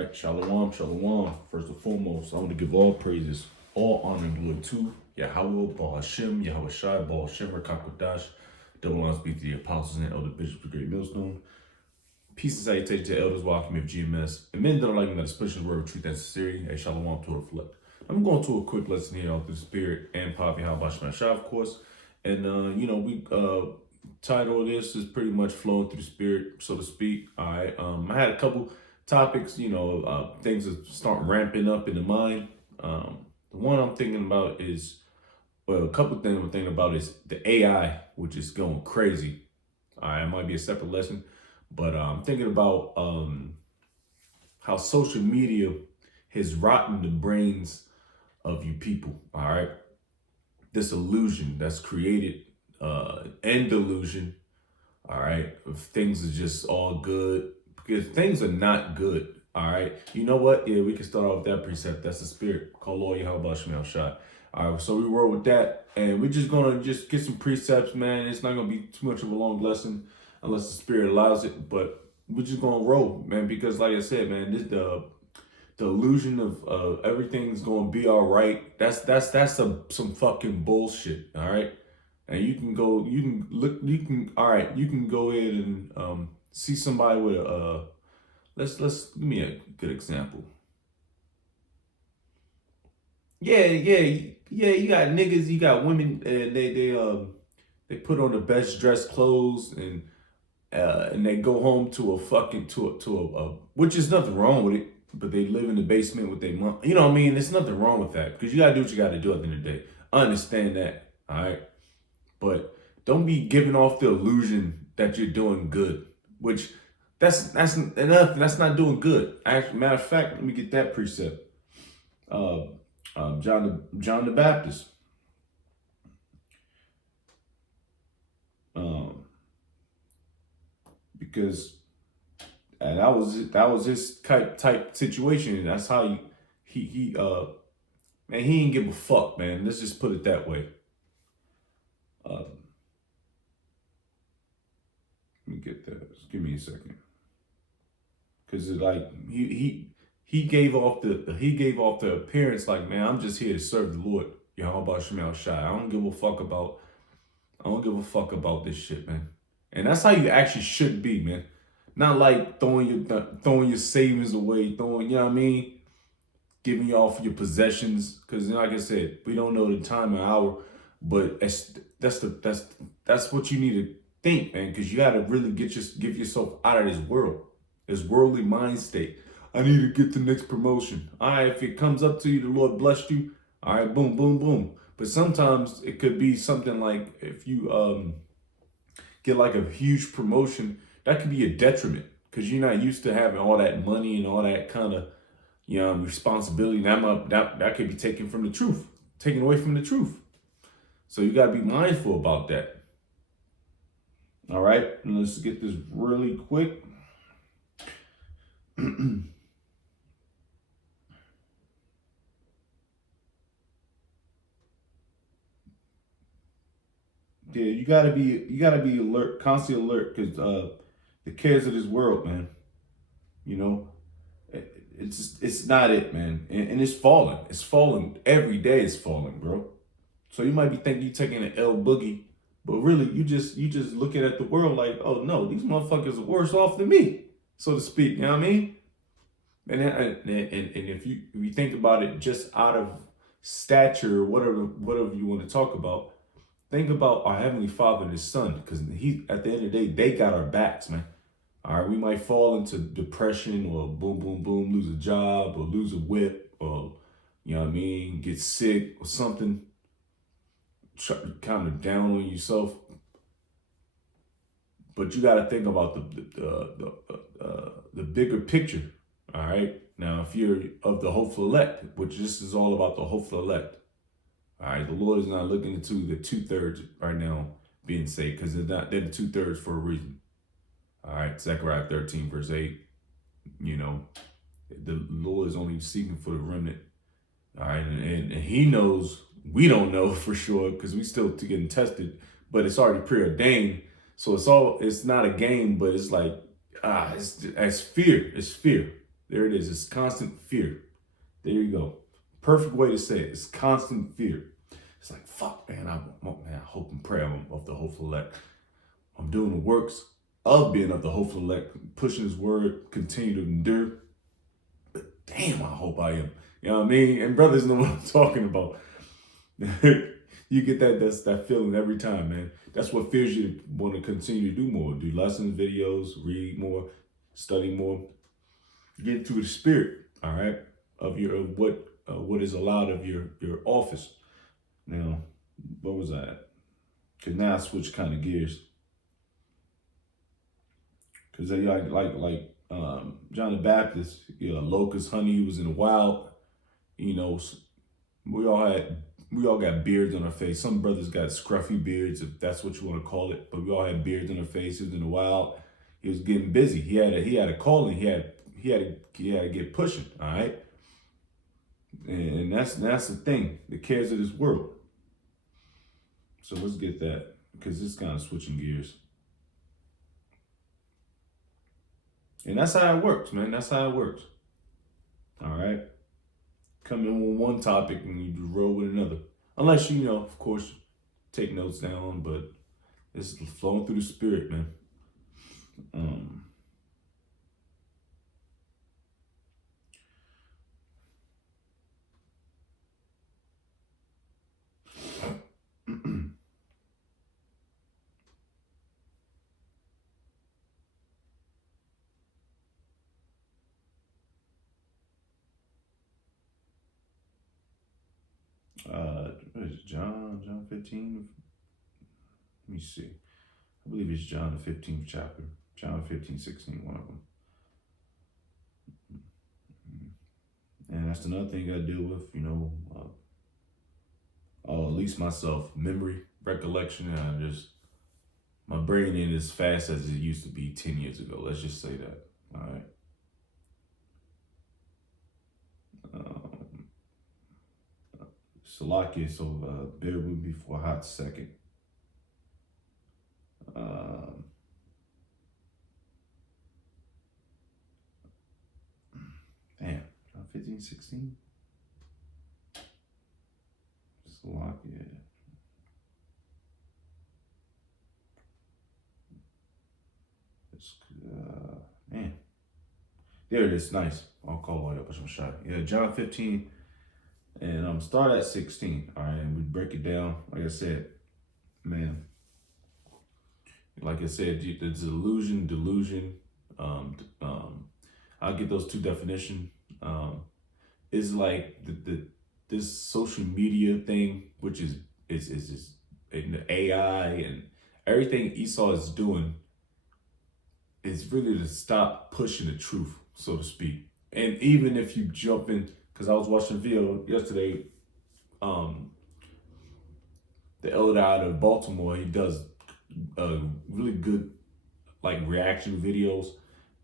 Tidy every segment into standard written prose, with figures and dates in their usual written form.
right, shalom, shalom. First and foremost, I want to give all praises, all honor and glory to Yahweh, Baal Hashem, Yahweh Shai, Baal Hashem, Rakakwadash. Double honors be to the apostles and elder bishops of Great Millstone. Peace and salutation to the elders, welcome of GMS, and men that are like that expression of word of truth and sincerity, a shalom to reflect. I'm going to a quick lesson here on the spirit and Pavi Halbash Shai, of course. And, we title of this is pretty much flowing through the spirit, so to speak. All right. I had a couple topics, things that start ramping up in the mind. The one I'm thinking about is, a couple things I'm thinking about is the AI, which is going crazy. All right, it might be a separate lesson, but I'm thinking about how social media has rotten the brains of you people. All right, this illusion that's created, and delusion. All right, if things are just all good, because things are not good. All right, you know what? Yeah, we can start off with that precept. That's the spirit. Call lawyer, how about Shemel Shot? All right, so we roll with that, and we're just gonna just get some precepts, man. It's not gonna be too much of a long lesson unless the spirit allows it, but we're just gonna roll, man, because like I said, man, this the illusion of everything's gonna be all right. That's some fucking bullshit. All right, and you can go ahead and see somebody with a let's give me a good example. Yeah, you got niggas, you got women, and they put on the best dressed clothes and they go home to a fucking to a which is nothing wrong with it, but they live in the basement with their mom. You know what I mean? There's nothing wrong with that because you gotta do what you gotta do at the end of the day. I understand that, all right, but don't be giving off the illusion that you're doing good, which that's enough. That's not doing good. Actually, matter of fact, let me get that precept. John the Baptist. Because that was his type situation. That's how he man, he didn't give a fuck, man. Let's just put it that way. Let me get that. Just give me a second. Cause it's like he gave off the appearance like, man, I'm just here to serve the Lord. How about Shemel Shai? I don't give a fuck about this shit, man. And that's how you actually should be, man. Not like throwing your savings away, you know what I mean? Giving you off your possessions. Cause like I said, we don't know the time or hour, but that's what you need to think, man. Cause you gotta really give yourself out of this world. This worldly mind state. I need to get the next promotion. All right, if it comes up to you, the Lord blessed you. All right, boom, boom, boom. But sometimes it could be something like if you get like a huge promotion, that could be a detriment because you're not used to having all that money and all that kind of responsibility. That could be taken away from the truth. So you got to be mindful about that. All right, and let's get this really quick. Yeah, you gotta be alert, constantly alert, because the cares of this world, man. It's not it, man, and it's falling. It's falling every day. It's falling, bro. So you might be thinking you're taking an L boogie, but really you just looking at the world like, oh no, these motherfuckers are worse off than me, so to speak. You know what I mean? And if you think about it just out of stature, whatever you want to talk about. Think about our Heavenly Father and His Son, because He, at the end of the day, they got our backs, man. All right, we might fall into depression or boom, boom, boom, lose a job or lose a whip or, get sick or something, kind of down on yourself. But you got to think about the bigger picture, all right? Now, if you're of the hopeful elect, which this is all about the hopeful elect, all right, the Lord is not looking into the 2/3 right now being saved because they're the 2/3 for a reason. All right, Zechariah 13 verse 8. The Lord is only seeking for the remnant. All right, and He knows we don't know for sure because we still getting tested, but it's already preordained. So it's not a game, but it's like it's fear. It's fear. There it is. It's constant fear. There you go. Perfect way to say it. It's constant fear. It's like, fuck, man, I hope and pray I'm of the hopeful elect. I'm doing the works of being of the hopeful elect, pushing his word, continue to endure. But damn, I hope I am. You know what I mean? And brothers know what I'm talking about. You get that feeling every time, man. That's what feels you to want to continue to do more. Do lessons, videos, read more, study more. Get into the spirit, all right, of what is allowed of your office. Now, what was that? Because now I switch kind of gears. Because like John the Baptist, locust honey, he was in the wild. You know, we all got beards on our face. Some brothers got scruffy beards, if that's what you want to call it. But we all had beards on our faces in the wild. He was getting busy. He had a calling. He had to get pushing. All right. And that's the thing. The cares of this world. So let's get that, because it's kind of switching gears. And that's how it works, man. That's how it works. All right. Come in with one topic and you roll with another. Unless you, of course, take notes down, but it's flowing through the spirit, man. What is it, John 15? Let me see. I believe it's John the 15th chapter. John 15, 16, one of them. And that's another thing I deal with, at least myself, memory, recollection, and my brain ain't as fast as it used to be 10 years ago. Let's just say that, all right? Salakia, so bear with me for a hot second. Damn, 15, 16? Salakia. Man. There it is, nice. I'll call it up some shot. Yeah, John 15. And start at 16, all right, and we break it down. Like I said, man, the delusion, I'll get those two definitions. Is like this social media thing, which is in the AI and everything Esau is doing, is really to stop pushing the truth, so to speak. And even if you jump in, because I was watching a video yesterday, the elder out of Baltimore, he does really good reaction videos,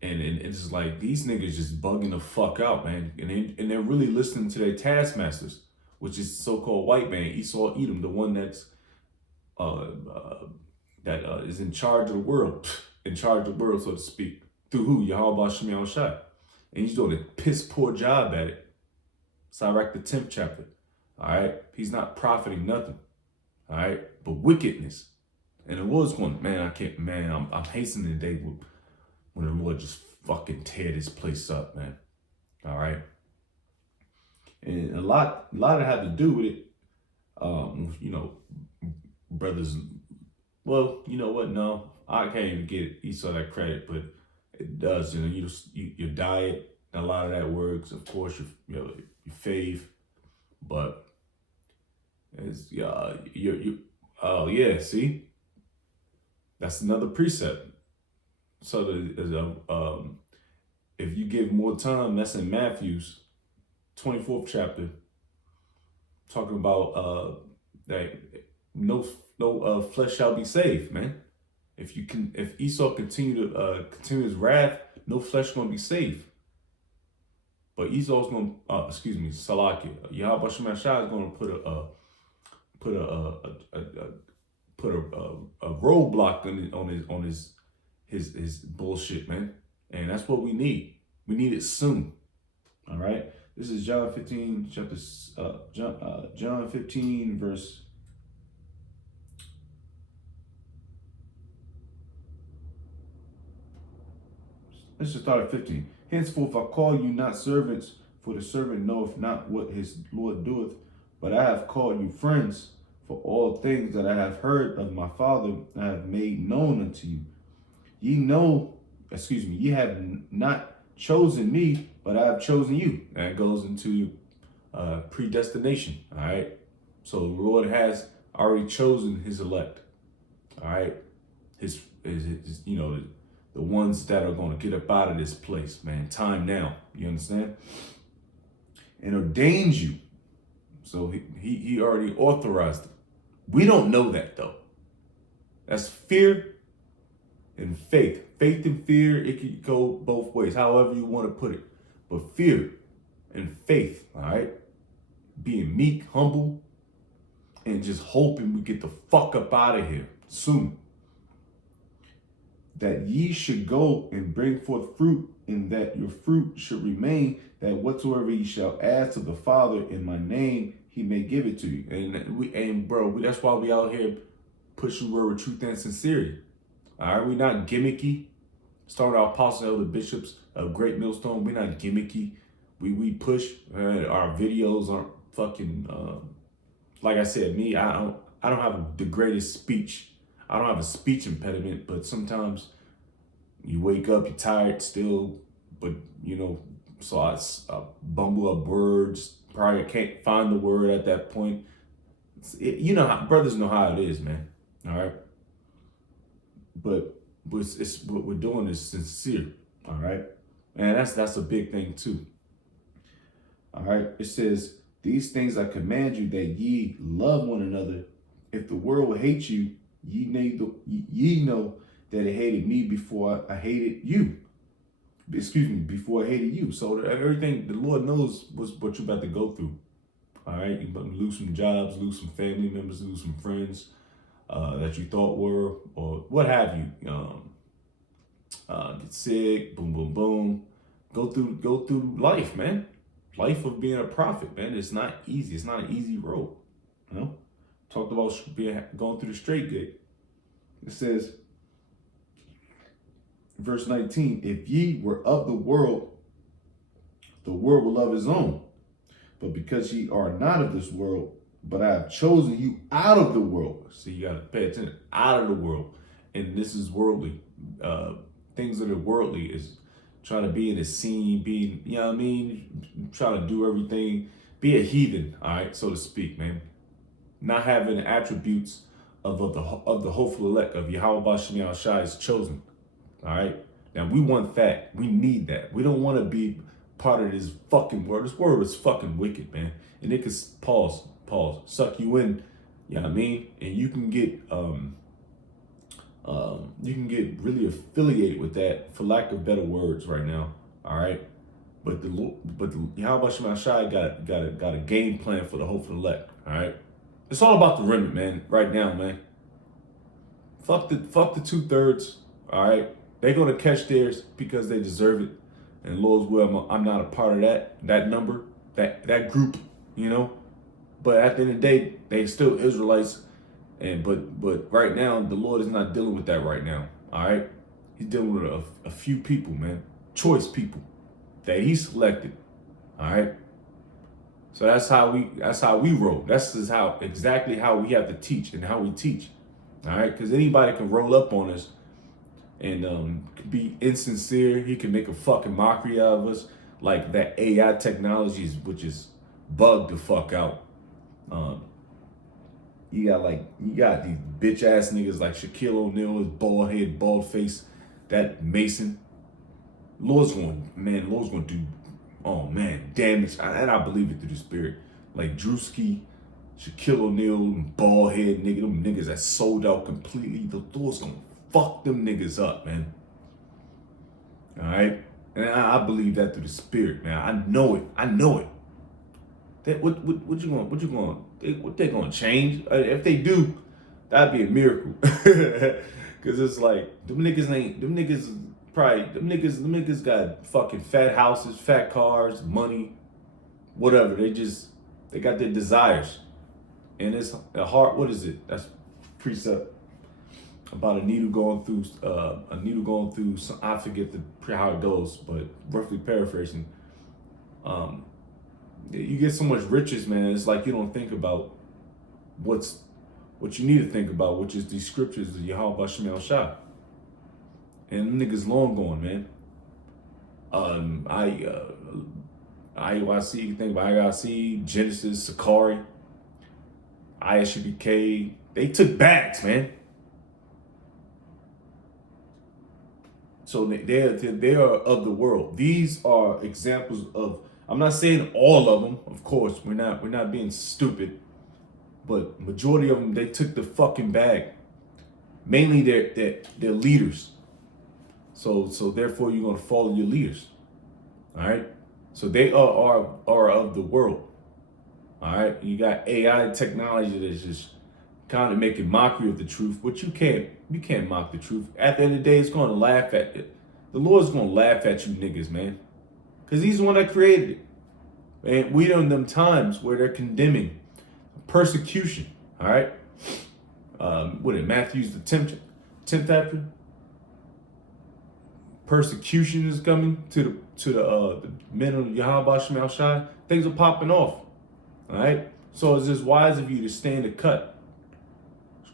and it's just like these niggas just bugging the fuck out, man, and they're really listening to their taskmasters, which is so-called white man, Esau Edom, the one that's is in charge of the world, so to speak, through who? Yahweh Shemiah Shai, and he's doing a piss poor job at it. Sirach the 10th chapter. All right. He's not profiting nothing. All right. But wickedness. And the Lord's going, man, I can't, man, I'm hastening the day when the Lord just fucking tear this place up, man. All right. And a lot of it had to do with it. Brothers, well, you know what? No, I can't even get Esau that credit, but it does. Your diet, a lot of that works. Of course, your faith, but it's see, that's another precept. So if you give more time, that's in Matthew's 24th chapter, talking about that no flesh shall be saved, man. If Esau continue his wrath, no flesh gonna be saved. But Esau's going to, Salakia, Yahweh Shemiah Shai is going to put a roadblock on his bullshit, man. And that's what we need. We need it soon. All right. This is John 15, John 15, verse. Let's just start at 15. Henceforth I call you not servants, for the servant knoweth not what his Lord doeth, but I have called you friends, for all things that I have heard of my Father I have made known unto you. Ye have not chosen me, but I have chosen you. That goes into predestination, all right? So the Lord has already chosen his elect, all right? His the ones that are going to get up out of this place, man. Time now, you understand? And ordained you. So he already authorized it. We don't know that, though. That's fear and faith. Faith and fear, it could go both ways, however you want to put it. But fear and faith, all right? Being meek, humble, and just hoping we get the fuck up out of here soon. That ye should go and bring forth fruit, and that your fruit should remain, that whatsoever ye shall ask to the Father in my name, he may give it to you. That's why we out here pushing word with truth and sincerity. All right, we're not gimmicky. Starting our apostles, elder bishops of Great Millstone, we're not gimmicky. We push. Our videos aren't fucking. Like I said, I don't have the greatest speech. I don't have a speech impediment, but sometimes you wake up, you're tired still, but so I bumble up words. Probably can't find the word at that point. Brothers know how it is, man. All right. But it's what we're doing is sincere. All right. And that's a big thing too. All right. It says, these things I command you, that ye love one another. If the world will hate you, ye know that it hated me before I hated you. Before I hated you. So everything the Lord knows was what you're about to go through. All right, you about to lose some jobs, lose some family members, lose some friends that you thought were, or what have you. Get sick, boom, boom, boom. Go through life, man. Life of being a prophet, man. It's not easy. It's not an easy road. Talked about going through the straight gate. It says, verse 19, if ye were of the world will love his own. But because ye are not of this world, but I have chosen you out of the world. See, you got to pay attention. Out of the world. And this is worldly. Things that are worldly is trying to be in the scene, being, trying to do everything. Be a heathen, all right, so to speak, man. Not having the attributes of the hopeful elect of Yahweh Bashem Yahushua is chosen. All right. Now we want that. We need that. We don't want to be part of this fucking world. This world is fucking wicked, man. And it can suck you in. You know what I mean? And you can get really affiliated with that, for lack of better words, right now. All right. But the Yahweh Bashem Yahushua got a game plan for the hopeful elect. All right. It's all about the remnant, man. Right now, man. Fuck the 2/3. All right. They're gonna catch theirs because they deserve it. And Lord's will, I'm not a part of that number, that group, But at the end of the day, they still Israelites. But right now, the Lord is not dealing with that right now. All right. He's dealing with a few people, man. Choice people that he selected. All right. So that's how we roll. That's just exactly how we have to teach and how we teach. All right, because anybody can roll up on us and be insincere. He can make a fucking mockery out of us, like that AI technology, which is bugged the fuck out. You got these bitch ass niggas like Shaquille O'Neal, his bald head, bald face, that Mason. Lord's gonna do, oh man, damage, and I believe it through the spirit. Like Drewski, Shaquille O'Neal, bald head nigga, them niggas that sold out completely. The Lord's gonna fuck them niggas up, man. All right, and I believe that through the spirit, man. I know it. That what they gonna change? If they do, that'd be a miracle. Cause it's like them niggas Probably them niggas got fucking fat houses, fat cars, money, whatever. They got their desires. And it's a heart, what is it? That's precept about a needle going through some, I forget how it goes, but roughly paraphrasing. You get so much riches, man. It's like you don't think about what you need to think about, which is these scriptures of Yahweh Shemel Shah. And them niggas long gone, man. IUIC, you can think about IUIC, Genesis, Sakari, ISUBK. They took bags, man. So they are of the world. These are examples of. I'm not saying all of them, of course. We're not being stupid, but majority of them, they took the fucking bag. Mainly their leaders. So therefore you're gonna follow your leaders. All right. So they are of the world. All right. You got AI technology that's just kind of making mockery of the truth, but you can't mock the truth. At the end of the day, it's gonna laugh at it. The Lord's gonna laugh at you niggas, man. Because he's the one that created it. And we are in them times where they're condemning persecution. All right. What in Matthew's the 10th chapter? Persecution is coming to the men of Yahweh Shemel Shai. Things are popping off. All right. So it's just wise of you to stay in the cut.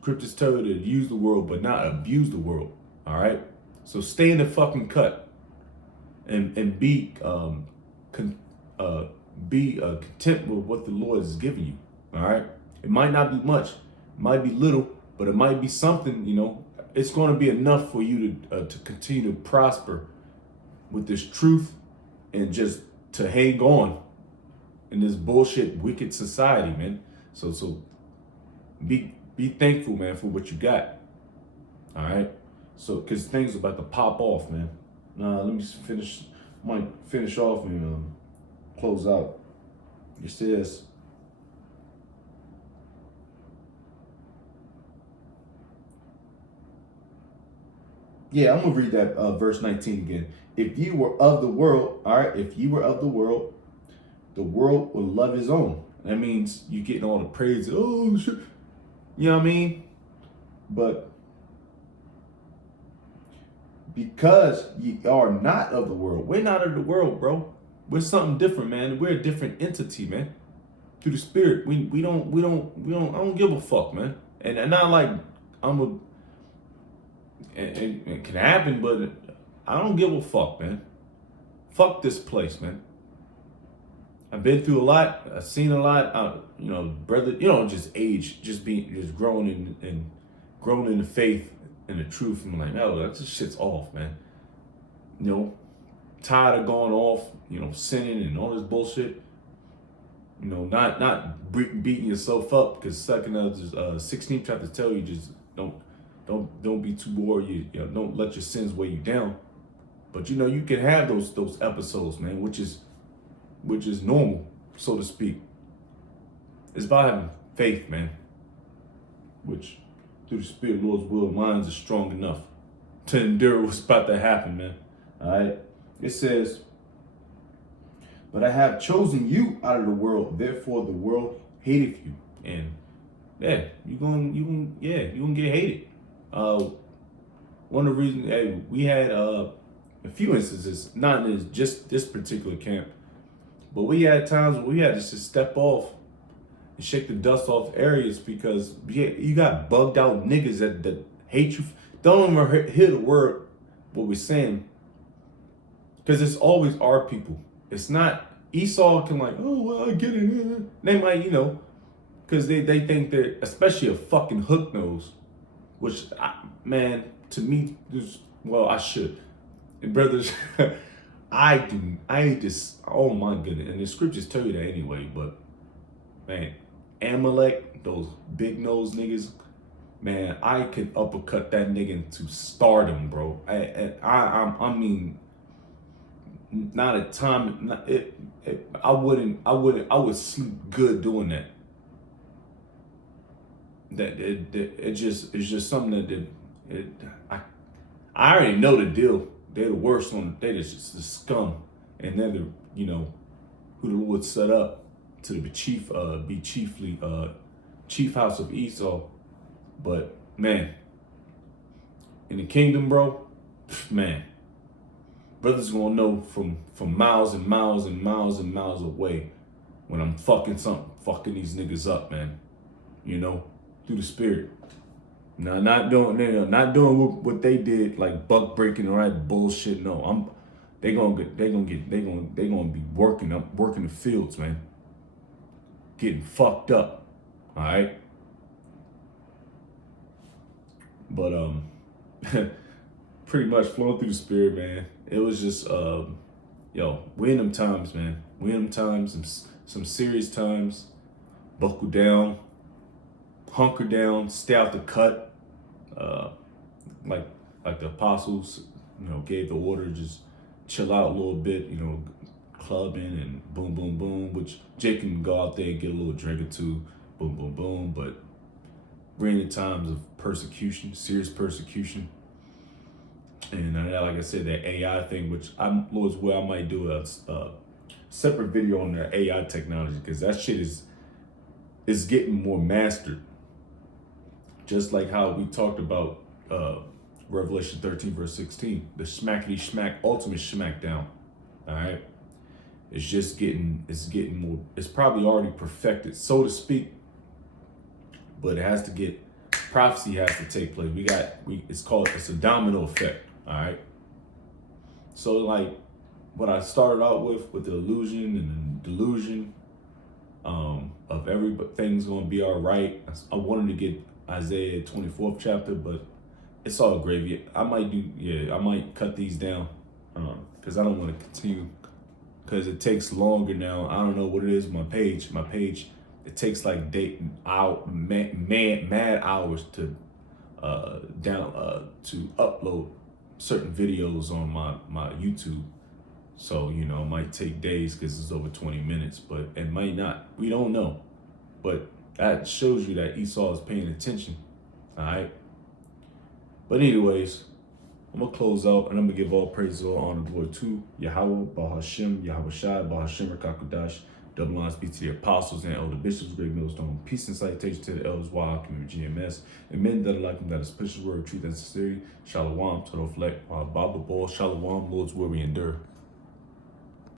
Scriptures tell you to use the world, but not abuse the world. All right. So stay in the fucking cut, and be content with what the Lord is giving you. All right. It might not be much, it might be little, but it might be something. You know, it's going to be enough for you to continue to prosper with this truth and just to hang on in this bullshit, wicked society, man. So be thankful, man, for what you got. All right. So, because things are about to pop off, man. Let me just might finish off and close out. It says, I'm going to read that verse 19 again. If you were of the world, all right, if you were of the world will love his own. That means you getting all the praise. Oh, shit. You know what I mean? But because ye are not of the world, we're not of the world, bro. We're something different, man. We're a different entity, man. Through the Spirit, I don't give a fuck, man. And not like it can happen, but I don't give a fuck, man. Fuck this place, man. I've been through a lot. I've seen a lot. Brother, just age, just growing in the faith and the truth. I'm like, no, that just shit's off, man. Tired of going off, sinning and all this bullshit. Not beating yourself up, because 16th chapter tell you just don't be too bored. Don't let your sins weigh you down. But you can have those episodes, man, which is normal, so to speak. It's about having faith, man, which through the Spirit, Lord's will, minds are strong enough to endure what's about to happen, man. All right. It says, but I have chosen you out of the world, therefore the world hateth you. And you're gonna get hated. One of the reasons, we had a few instances, not in just this particular camp, but we had times where we had to just step off and shake the dust off areas, because you got bugged out niggas that hate you. Don't even hear the word what we're saying, because it's always our people. It's not Esau can like, oh, well, I get it. They might, because they think they're, especially a fucking hook nose, which, man, to me, I should. And brothers, I just, oh my goodness. And the scriptures tell you that anyway, but man, Amalek, those big nose niggas, man, I could uppercut that nigga into stardom, bro. I mean, not a time. I would sleep good doing that. It's just something that I already know the deal. they're the worst on. They just the scum, and they're the who the Lord set up to be chief house of Esau. But man, in the kingdom, bro, man, brothers gonna know from miles and miles and miles and miles away when I'm fucking these niggas up, man. Through the spirit. Now, not doing what they did, like buck breaking or that bullshit. No, they gonna be working the fields, man. Getting fucked up. All right. But pretty much flowing through the spirit, man. It was just we in them times, man. We in them times, some serious times. Buckle down, hunker down, stay out the cut. Like the apostles, gave the order, just chill out a little bit, clubbing and boom, boom, boom, which Jake can go out there and get a little drink or two, boom, boom, boom. But we're in the times of persecution, serious persecution. And like I said, that AI thing, which Lord's will, I might do a separate video on the AI technology, because that shit is getting more mastered. Just like how we talked about Revelation 13 verse 16, the smackety smack, ultimate smackdown. All right, it's getting more. It's probably already perfected, so to speak. But prophecy has to take place. It's a domino effect. All right. So like what I started out with the illusion and the delusion of everything's gonna be all right. I wanted to get Isaiah 24th chapter, but it's all gravy. I might cut these down because I don't want to continue, because it takes longer now. I don't know what it is. My page, it takes like mad hours to to upload certain videos on my YouTube. So, it might take days because it's over 20 minutes, but it might not. We don't know. But that shows you that Esau is paying attention. All right. But anyways, I'm going to close out, and I'm going to give all praise, all honor, glory to Yahweh, Bahashem, Yahweh Shai, Bahashem, Rakakudash. Double honors be to the apostles and elder bishops, great millstone. Peace and salutation to the elders, wild community GMS, and men that are like them, that is push the word, truth, and sincerity. Shalom, total fleck, Baba Ball, Shalom, Lord's will we endure.